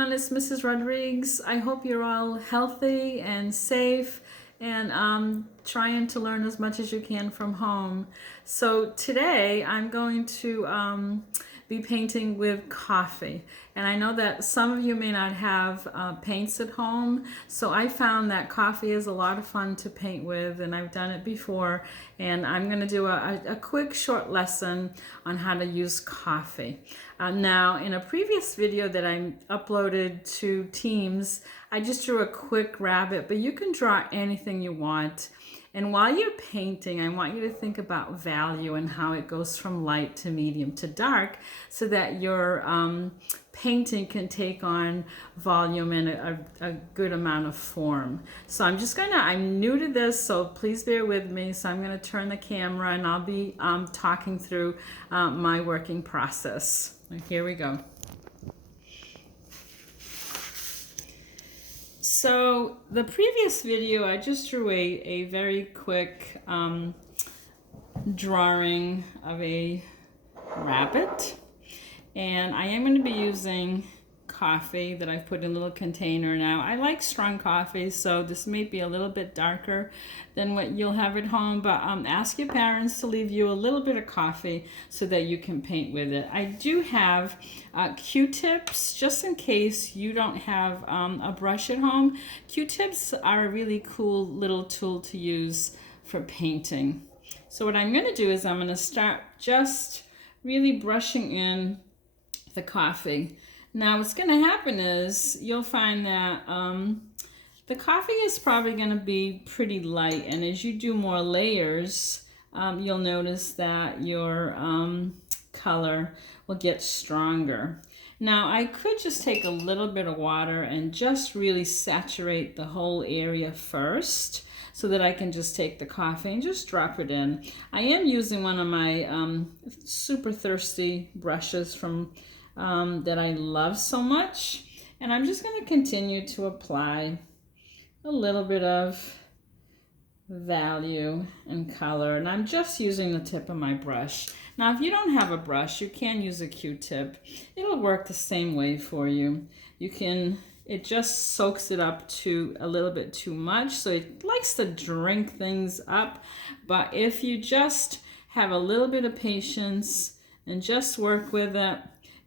everyone, it's Mrs. Rodriguez. I hope you're all healthy and safe and trying to learn as much as you can from home. So today I'm going to be painting with coffee. And I know that some of you may not have paints at home, so I found that coffee is a lot of fun to paint with, and I've done it before. And I'm going to do a quick short lesson on how to use coffee. Now, in a previous video that I uploaded to Teams, I just drew a quick rabbit, but you can draw anything you want. And while you're painting, I want you to think about value and how it goes from light to medium to dark so that your painting can take on volume and a good amount of form. So I'm new to this, so please bear with me. So I'm gonna turn the camera and I'll be talking through my working process. Here we go. So the previous video, I just drew a very quick drawing of a rabbit. And I am going to be using coffee that I've put in a little container now. I like strong coffee, so this may be a little bit darker than what you'll have at home, but ask your parents to leave you a little bit of coffee so that you can paint with it. I do have Q-tips, just in case you don't have a brush at home. Q-tips are a really cool little tool to use for painting. So what I'm going to do is I'm going to start just really brushing in the coffee. Now what's going to happen is you'll find that the coffee is probably going to be pretty light, and as you do more layers, you'll notice that your color will get stronger. Now I could just take a little bit of water and just really saturate the whole area first, so that I can just take the coffee and just drop it in. I am using one of my super thirsty brushes from that I love so much, and I'm just going to continue to apply a little bit of value and color, and I'm just using the tip of my brush. Now if you don't have a brush, you can use a Q-tip. It'll work the same way for you. It just soaks it up to a little bit too much, so it likes to drink things up. But if you just have a little bit of patience and just work with it,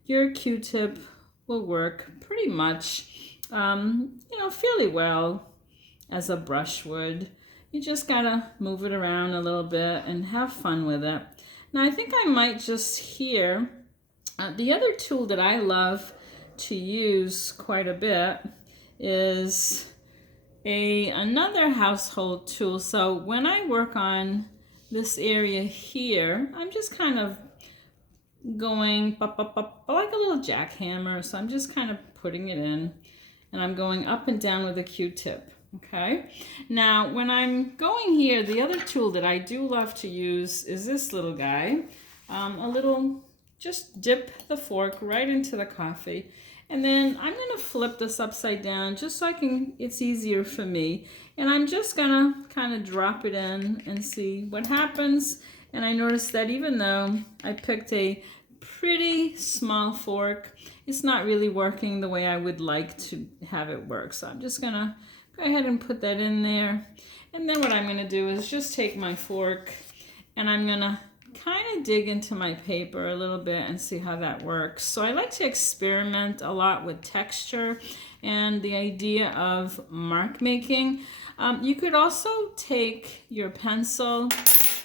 your Q-tip will work pretty much, fairly well as a brush would. You just gotta move it around a little bit and have fun with it. Now I think I might just here, the other tool that I love to use quite a bit is another household tool. So when I work on this area here, I'm just kind of going like a little jackhammer. So I'm just kind of putting it in, and I'm going up and down with a Q-tip. Okay, now when I'm going here, the other tool that I do love to use is this little guy. Just dip the fork right into the coffee, and then I'm going to flip this upside down just so it's easier for me. And I'm just going to kind of drop it in and see what happens. And I noticed that even though I picked a pretty small fork, it's not really working the way I would like to have it work. So I'm just going to go ahead and put that in there. And then what I'm going to do is just take my fork and I'm going to kind of dig into my paper a little bit and see how that works. So I like to experiment a lot with texture and the idea of mark making. You could also take your pencil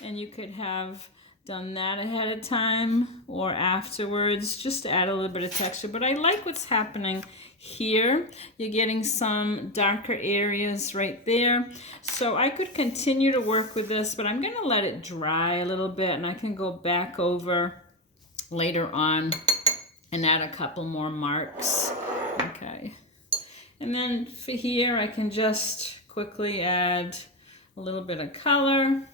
and you could have done that ahead of time or afterwards just to add a little bit of texture. But I like what's happening here. You're getting some darker areas right there. So I could continue to work with this, but I'm going to let it dry a little bit, and I can go back over later on and add a couple more marks. Okay. And then for here, I can just quickly add a little bit of color.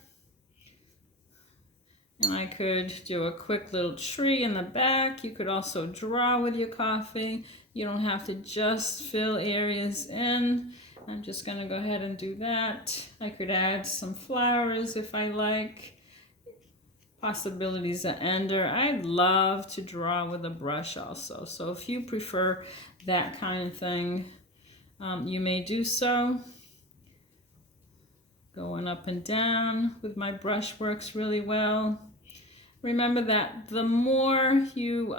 And I could do a quick little tree in the back. You could also draw with your coffee. You don't have to just fill areas in. I'm just going to go ahead and do that. I could add some flowers if I like. possibilities at Ender. I love to draw with a brush also. So if you prefer that kind of thing, you may do so. Going up and down with my brush works really well. Remember that the more you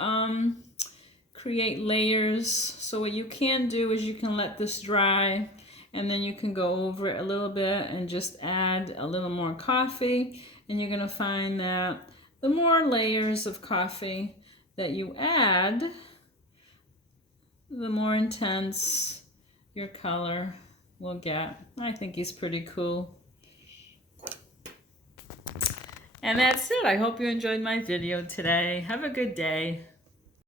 create layers, so what you can do is you can let this dry and then you can go over it a little bit and just add a little more coffee, and you're going to find that the more layers of coffee that you add, the more intense your color will get. I think he's pretty cool. And that's it. I hope you enjoyed my video today. Have a good day.